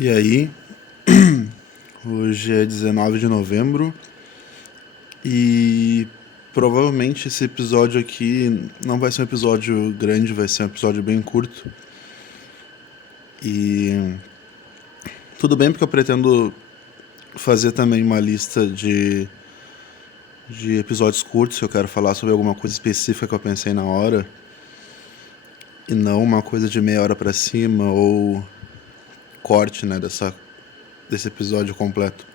E aí, hoje é 19 de novembro e provavelmente esse episódio aqui não vai ser um episódio grande, vai ser um episódio bem curto. E tudo bem porque eu pretendo fazer também uma lista de episódios curtos, que eu quero falar sobre alguma coisa específica que eu pensei na hora e não uma coisa de meia hora pra cima ou corte, né, desse episódio completo.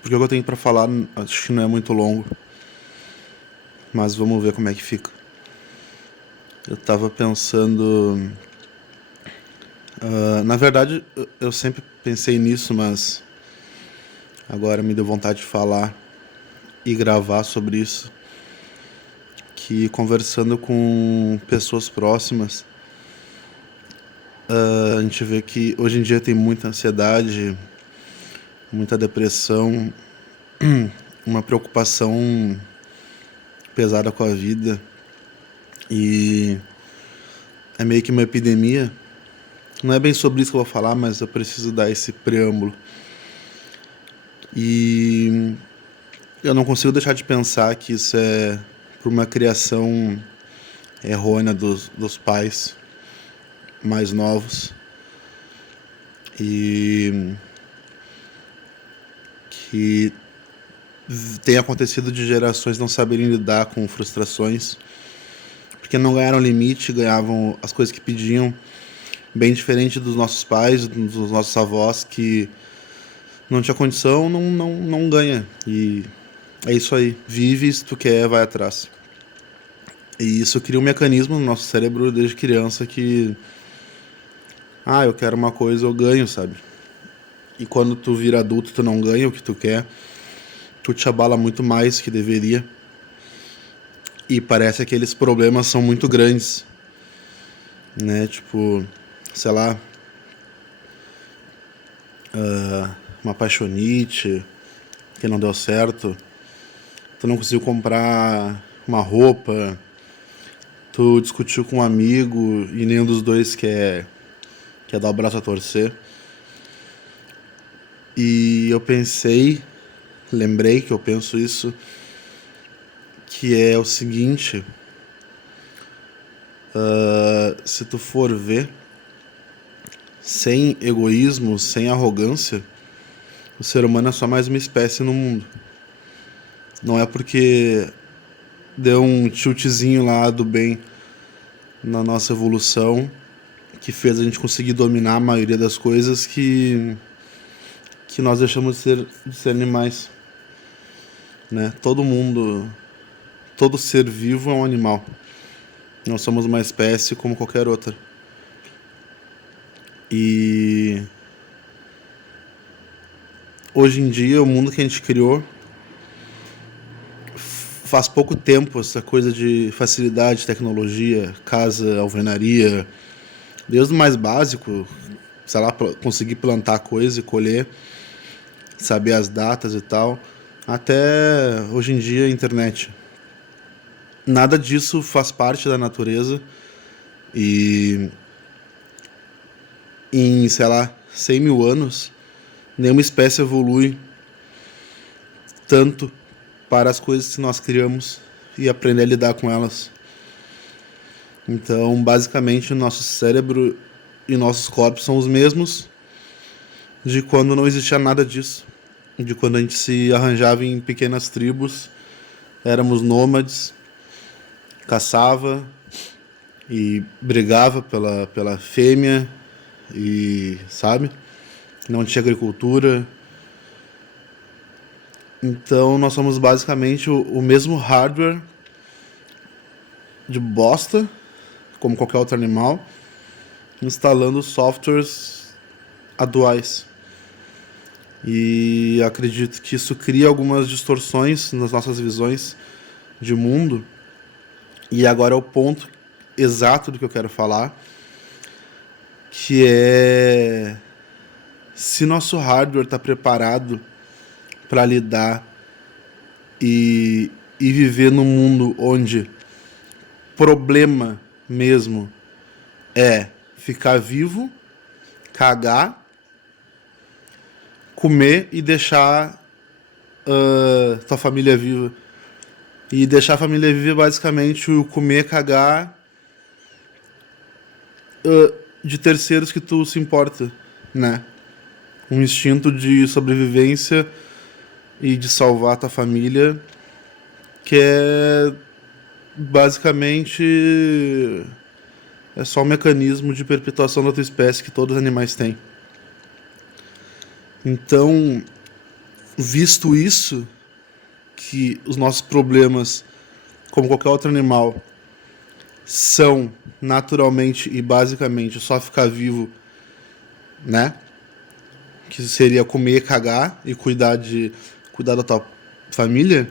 Porque o que eu tenho pra falar acho que não é muito longo, mas vamos ver como é que fica. Eu tava pensando. Na verdade, eu sempre pensei nisso, mas agora me deu vontade de falar e gravar sobre isso. Que conversando com pessoas próximas, a gente vê que hoje em dia tem muita ansiedade, muita depressão, uma preocupação pesada com a vida. E é meio que uma epidemia. Não é bem sobre isso que eu vou falar, mas eu preciso dar esse preâmbulo. E eu não consigo deixar de pensar que isso é por uma criação errônea dos pais mais novos. E que tem acontecido de gerações não saberem lidar com frustrações, porque não ganharam limite, ganhavam as coisas que pediam, bem diferente dos nossos pais, dos nossos avós, que não tinha condição, não ganha. E é isso aí. Vive, se tu quer, vai atrás. E isso cria um mecanismo no nosso cérebro desde criança que... eu quero uma coisa, eu ganho, sabe? E quando tu vira adulto, tu não ganha o que tu quer. Tu te abala muito mais que deveria. E parece que aqueles problemas são muito grandes. Né? Tipo, sei lá... uma paixonite que não deu certo. Tu não conseguiu comprar uma roupa. Tu discutiu com um amigo e nenhum dos dois quer dar o braço a torcer. E eu lembrei que eu penso isso, que é o seguinte, se tu for ver, sem egoísmo, sem arrogância, o ser humano é só mais uma espécie no mundo. Não é porque deu um tiltzinho lá do bem na nossa evolução que fez a gente conseguir dominar a maioria das coisas que nós deixamos de ser animais, né? Todo ser vivo é um animal. Nós somos uma espécie como qualquer outra. E hoje em dia, o mundo que a gente criou, faz pouco tempo, essa coisa de facilidade, tecnologia, casa, alvenaria, desde o mais básico, sei lá, conseguir plantar coisa e colher, saber as datas e tal, até hoje em dia a internet. Nada disso faz parte da natureza e em, sei lá, 100 mil anos, nenhuma espécie evolui tanto para as coisas que nós criamos e aprender a lidar com elas. Então, basicamente, o nosso cérebro e nossos corpos são os mesmos de quando não existia nada disso. De quando a gente se arranjava em pequenas tribos, éramos nômades, caçava e brigava pela fêmea e, sabe? Não tinha agricultura. Então, nós somos basicamente o mesmo hardware de bosta, como qualquer outro animal, instalando softwares atuais. E acredito que isso cria algumas distorções nas nossas visões de mundo. E agora é o ponto exato do que eu quero falar, que é se nosso hardware está preparado para lidar e viver num mundo onde problema mesmo é ficar vivo, cagar, comer e deixar tua família viva. E deixar a família viva é basicamente o comer, cagar de terceiros que tu se importa, né? Um instinto de sobrevivência e de salvar tua família, que é basicamente só um mecanismo de perpetuação da tua espécie que todos os animais têm. Então, visto isso, que os nossos problemas, como qualquer outro animal, são naturalmente e basicamente só ficar vivo, né? Que seria comer, cagar e cuidar da tua família.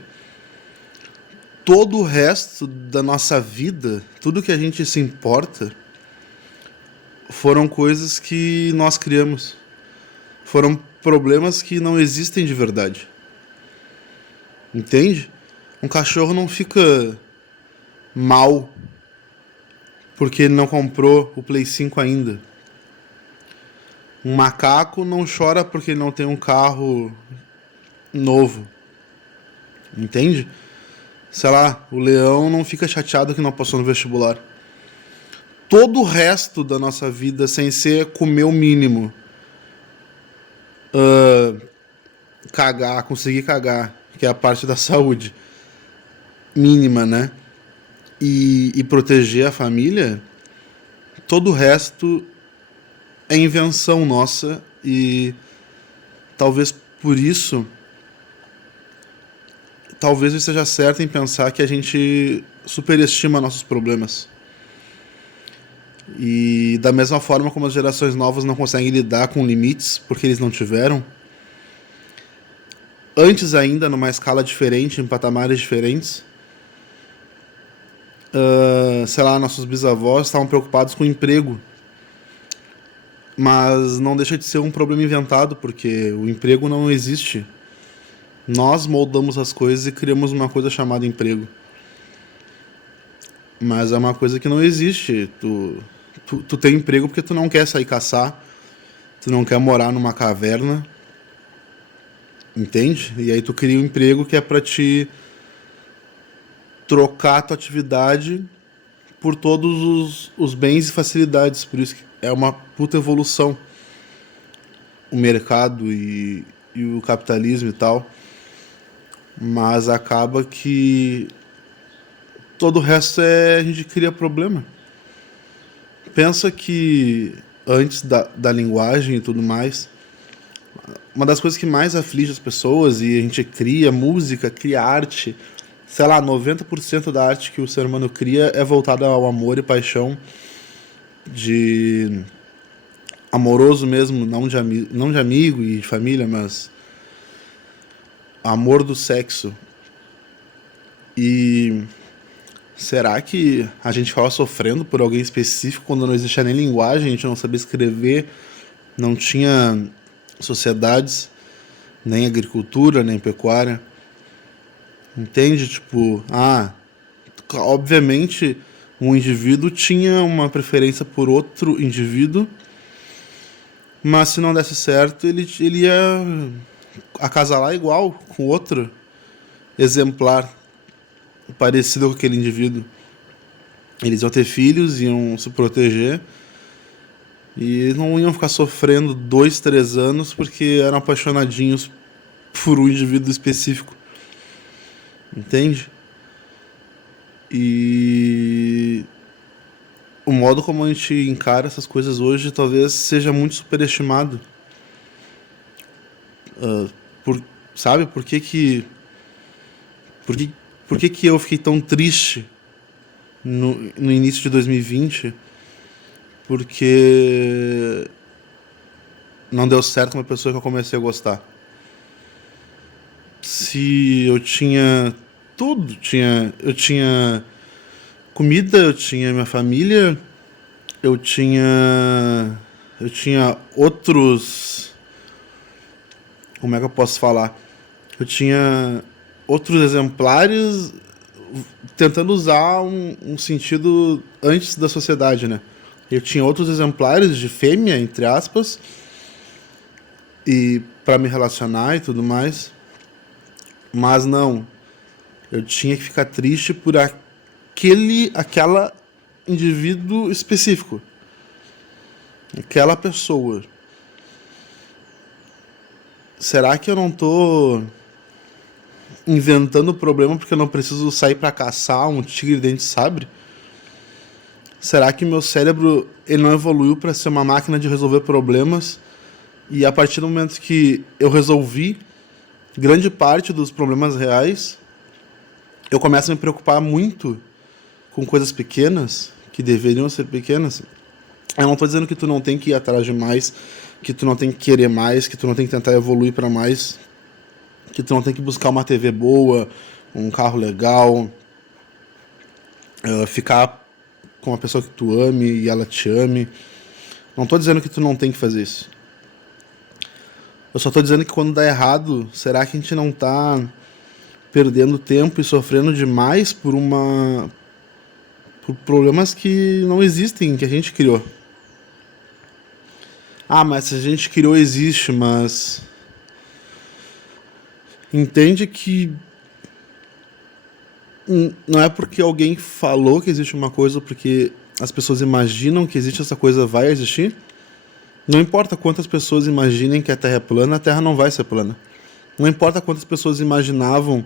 Todo o resto da nossa vida, tudo que a gente se importa, foram coisas que nós criamos. Foram problemas que não existem de verdade. Entende? Um cachorro não fica mal porque ele não comprou o Play 5 ainda. Um macaco não chora porque ele não tem um carro novo. Entende? Sei lá, o leão não fica chateado que não passou no vestibular. Todo o resto da nossa vida, sem ser comer o mínimo, cagar, conseguir cagar, que é a parte da saúde mínima, né? E proteger a família, todo o resto é invenção nossa e talvez por isso, talvez eu esteja certo em pensar que a gente superestima nossos problemas. E da mesma forma como as gerações novas não conseguem lidar com limites porque eles não tiveram, antes ainda, numa escala diferente, em patamares diferentes, sei lá, nossos bisavós estavam preocupados com o emprego. Mas não deixa de ser um problema inventado, porque o emprego não existe. Nós moldamos as coisas e criamos uma coisa chamada emprego. Mas é uma coisa que não existe. Tu tem emprego porque tu não quer sair caçar, tu não quer morar numa caverna, entende? E aí tu cria um emprego que é pra te trocar a tua atividade por todos os bens e facilidades. Por isso que é uma puta evolução o mercado e o capitalismo e tal. Mas acaba que todo o resto a gente cria problema. Pensa que antes da linguagem e tudo mais, uma das coisas que mais aflige as pessoas, e a gente cria música, cria arte, sei lá, 90% da arte que o ser humano cria é voltada ao amor e paixão, de amoroso mesmo, não de amigo e de família, mas amor do sexo. E será que a gente estava sofrendo por alguém específico quando não existia nem linguagem, a gente não sabia escrever, não tinha sociedades, nem agricultura, nem pecuária? Entende? Tipo, obviamente um indivíduo tinha uma preferência por outro indivíduo, mas se não desse certo, ele ia acasalar igual com outro exemplar parecido com aquele indivíduo. Eles iam ter filhos, iam se proteger e não iam ficar sofrendo 2, 3 anos porque eram apaixonadinhos por um indivíduo específico. Entende? E o modo como a gente encara essas coisas hoje talvez seja muito superestimado. Sabe? Por que eu fiquei tão triste no início de 2020? Porque não deu certo com uma pessoa que eu comecei a gostar. Se eu tinha tudo, eu tinha comida, eu tinha minha família, eu tinha outros, como é que eu posso falar? Eu tinha outros exemplares tentando usar um sentido antes da sociedade, né? Eu tinha outros exemplares de fêmea, entre aspas, e para me relacionar e tudo mais. Mas não, eu tinha que ficar triste por aquela indivíduo específico. Aquela pessoa. Será que eu não tô inventando problema porque eu não preciso sair para caçar um tigre dente de sabre? Será que meu cérebro ele não evoluiu para ser uma máquina de resolver problemas? E a partir do momento que eu resolvi grande parte dos problemas reais, eu começo a me preocupar muito com coisas pequenas, que deveriam ser pequenas. Eu não estou dizendo que tu não tem que ir atrás de mais, que tu não tem que querer mais, que tu não tem que tentar evoluir para mais, que tu não tem que buscar uma TV boa, um carro legal, ficar com uma pessoa que tu ame e ela te ame. Não estou dizendo que tu não tem que fazer isso. Eu só estou dizendo que quando dá errado, será que a gente não está perdendo tempo e sofrendo demais por problemas que não existem, que a gente criou? Ah, mas se a gente criou, existe, mas entende que não é porque alguém falou que existe uma coisa, ou porque as pessoas imaginam que existe essa coisa, vai existir? Não importa quantas pessoas imaginem que a Terra é plana, a Terra não vai ser plana. Não importa quantas pessoas imaginavam,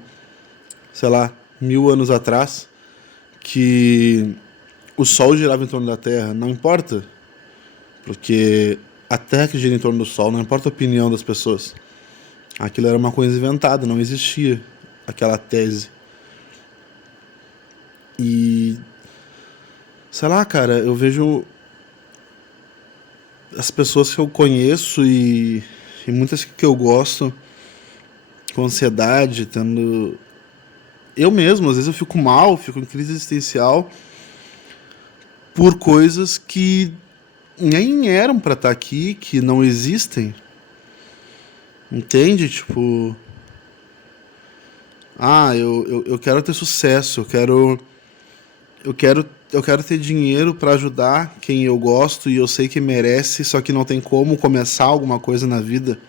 sei lá, 1000 anos atrás, que o Sol girava em torno da Terra. Não importa. Porque a Terra que gira em torno do Sol, não importa a opinião das pessoas. Aquilo era uma coisa inventada, não existia aquela tese. E sei lá, cara, eu vejo as pessoas que eu conheço e muitas que eu gosto com ansiedade, tendo. Eu mesmo, às vezes eu fico mal, fico em crise existencial por coisas que nem eram pra estar aqui, que não existem. Entende? Tipo. Ah, eu quero ter sucesso, eu quero ter dinheiro para ajudar quem eu gosto e eu sei que merece, só que não tem como começar alguma coisa na vida.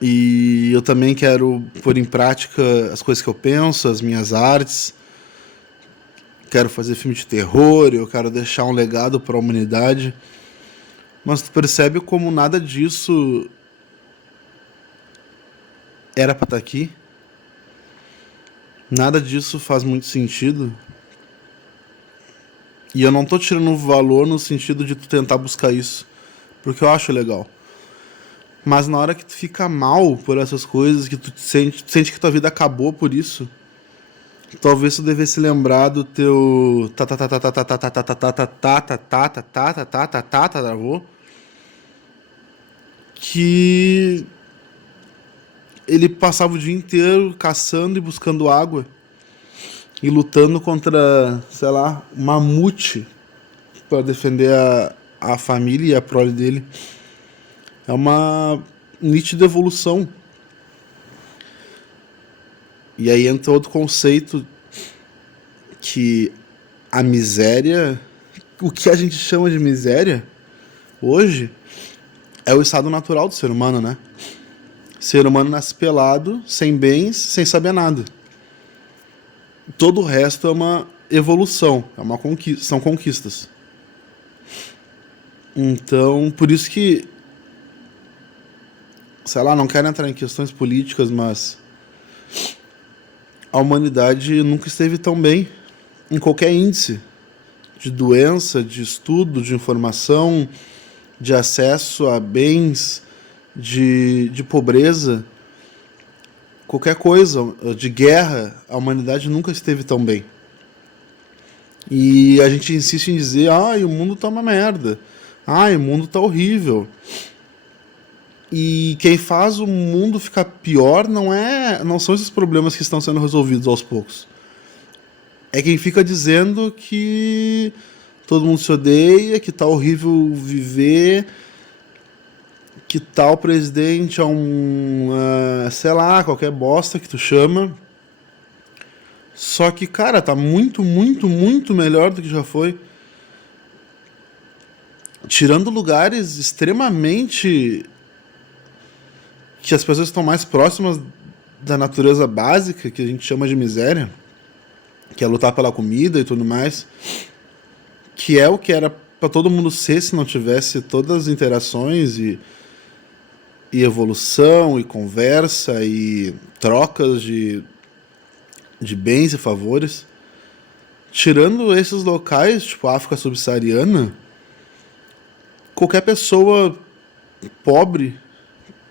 E eu também quero pôr em prática as coisas que eu penso, as minhas artes. Quero fazer filme de terror, eu quero deixar um legado para a humanidade. Mas tu percebe como nada disso era para estar aqui? Nada disso faz muito sentido. E eu não tô tirando valor no sentido de tu tentar buscar isso, porque eu acho legal. Mas na hora que tu fica mal por essas coisas, que tu sente que tua vida acabou por isso, talvez tu devesse lembrar do teu tataravô, que ele passava o dia inteiro caçando e buscando água e lutando contra, sei lá, um mamute para defender a família e a prole dele. É uma nítida evolução. E aí entra outro conceito que a miséria, o que a gente chama de miséria hoje, é o estado natural do ser humano, né? O ser humano nasce pelado, sem bens, sem saber nada. Todo o resto é uma evolução, são conquistas. Então, por isso que, sei lá, não quero entrar em questões políticas, mas a humanidade nunca esteve tão bem em qualquer índice de doença, de estudo, de informação, de acesso a bens, de pobreza, qualquer coisa, de guerra, a humanidade nunca esteve tão bem. E a gente insiste em dizer, o mundo tá uma merda, o mundo tá horrível. E quem faz o mundo ficar pior não são esses problemas que estão sendo resolvidos aos poucos. É quem fica dizendo que todo mundo se odeia, que tá horrível viver, que tal presidente é sei lá, qualquer bosta que tu chama. Só que, cara, tá muito, muito, muito melhor do que já foi. tirando lugares extremamente que as pessoas estão mais próximas da natureza básica, que a gente chama de miséria, que é lutar pela comida e tudo mais, que é o que era para todo mundo ser se não tivesse todas as interações e evolução e conversa e trocas de bens e favores. Tirando esses locais, tipo a África subsaariana, qualquer pessoa pobre,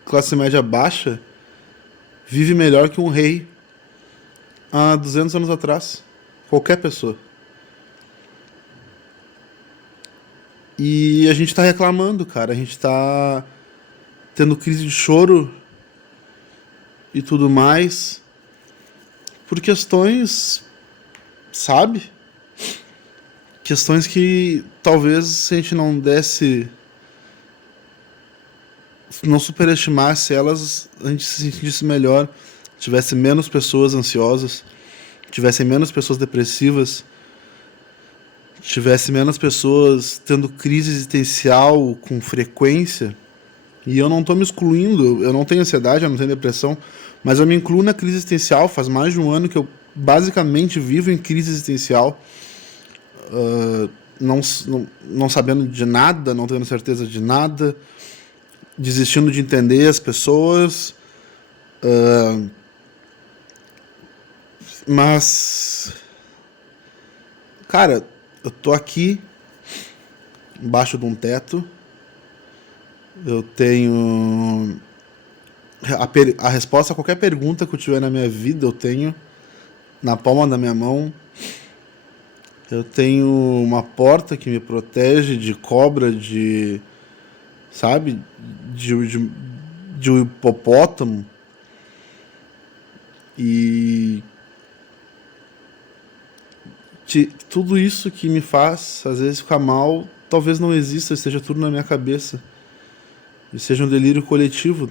classe média baixa, vive melhor que um rei há 200 anos atrás. Qualquer pessoa. E a gente tá reclamando, cara. A gente tá tendo crise de choro e tudo mais por questões, sabe? Questões que talvez se a gente não superestimasse elas, a gente se sentisse melhor, tivesse menos pessoas ansiosas, tivesse menos pessoas depressivas, tivesse menos pessoas tendo crise existencial com frequência. E eu não estou me excluindo, eu não tenho ansiedade, eu não tenho depressão, mas eu me incluo na crise existencial. Faz mais de um ano que eu basicamente vivo em crise existencial, não sabendo de nada, não tendo certeza de nada, desistindo de entender as pessoas. Mas, cara, eu tô aqui embaixo de um teto. Eu tenho a resposta a qualquer pergunta que eu tiver na minha vida, eu tenho na palma da minha mão. Eu tenho uma porta que me protege de cobra, sabe, de um hipopótamo. E tudo isso que me faz às vezes ficar mal, talvez não exista, esteja tudo na minha cabeça. E seja um delírio coletivo.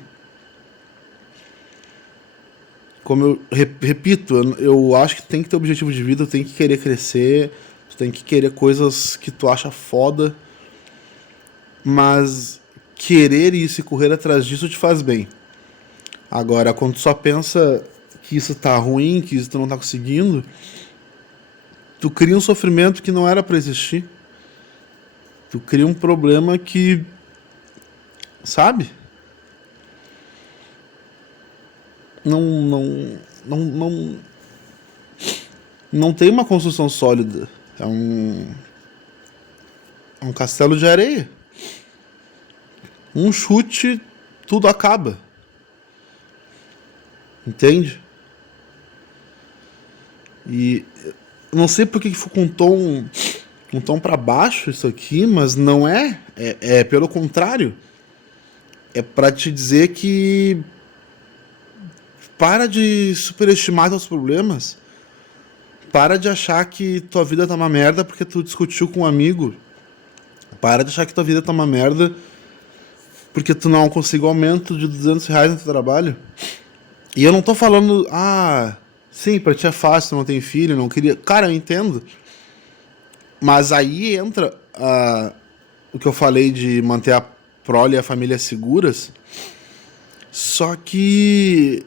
Como eu repito, eu acho que tem que ter objetivo de vida, tu tem que querer crescer, tu tem que querer coisas que tu acha foda, mas querer isso e correr atrás disso te faz bem. Agora, quando tu só pensa que isso tá ruim, que isso tu não tá conseguindo, tu cria um sofrimento que não era pra existir. Tu cria um problema que, sabe? Não, não tem uma construção sólida. É um castelo de areia. Um chute, tudo acaba. Entende? E eu não sei porque que ficou um tom para baixo isso aqui, mas não é. É pelo contrário. É para te dizer que para de superestimar teus problemas. Para de achar que tua vida tá uma merda porque tu discutiu com um amigo. Para de achar que tua vida tá uma merda porque tu não conseguiu aumento de R$ 200 no teu trabalho. E eu não tô falando, sim, pra ti é fácil, tu não tem filho, não queria. Cara, eu entendo. Mas aí entra o que eu falei de manter a prole e a família seguras. Só que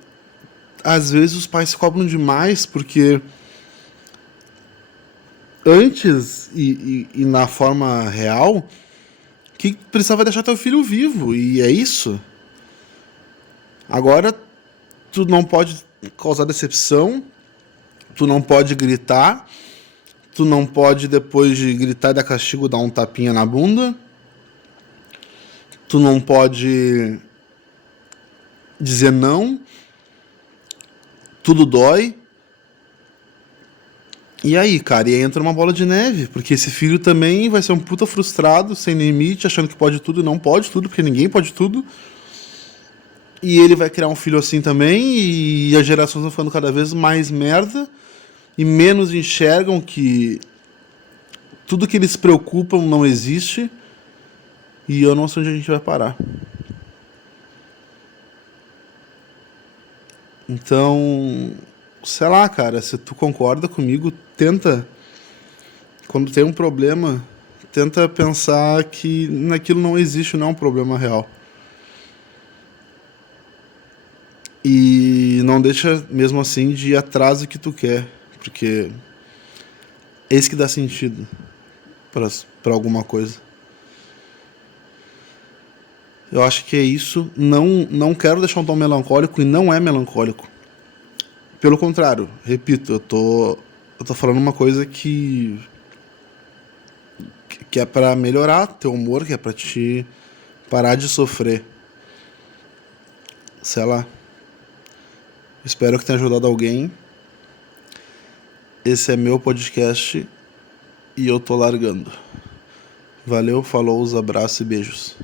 às vezes os pais se cobram demais porque antes e na forma real, que precisava deixar teu filho vivo, e é isso. Agora tu não pode causar decepção, tu não pode gritar, tu não pode, depois de gritar e dar castigo, dar um tapinha na bunda, tu não pode dizer não, tudo dói. E aí, cara, e aí entra uma bola de neve, porque esse filho também vai ser um puta frustrado, sem limite, achando que pode tudo e não pode tudo, porque ninguém pode tudo. E ele vai criar um filho assim também, e as gerações vão ficando cada vez mais merda, e menos enxergam que tudo que eles se preocupam não existe, e eu não sei onde a gente vai parar. Então, sei lá, cara, se tu concorda comigo, tenta, quando tem um problema, tenta pensar que naquilo não existe, não é um problema real. E não deixa, mesmo assim, de ir atrás do que tu quer, porque é isso que dá sentido para alguma coisa. Eu acho que é isso. Não quero deixar um tom melancólico, e não é melancólico. Pelo contrário, repito, eu tô falando uma coisa que é para melhorar teu humor, que é para te parar de sofrer. Sei lá. Espero que tenha ajudado alguém. Esse é meu podcast e eu tô largando. Valeu, falou, abraços e beijos.